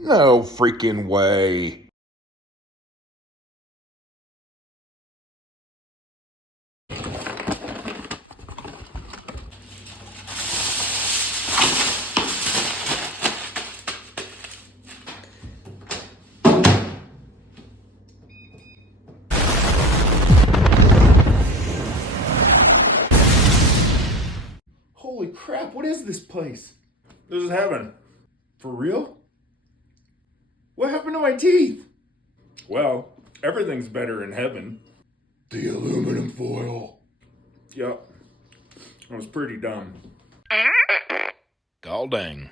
No freaking way. Holy crap, what is this place? This is heaven. For real? What happened to my teeth? Well, everything's better in heaven. The aluminum foil. Yep. I was pretty dumb. Gall dang.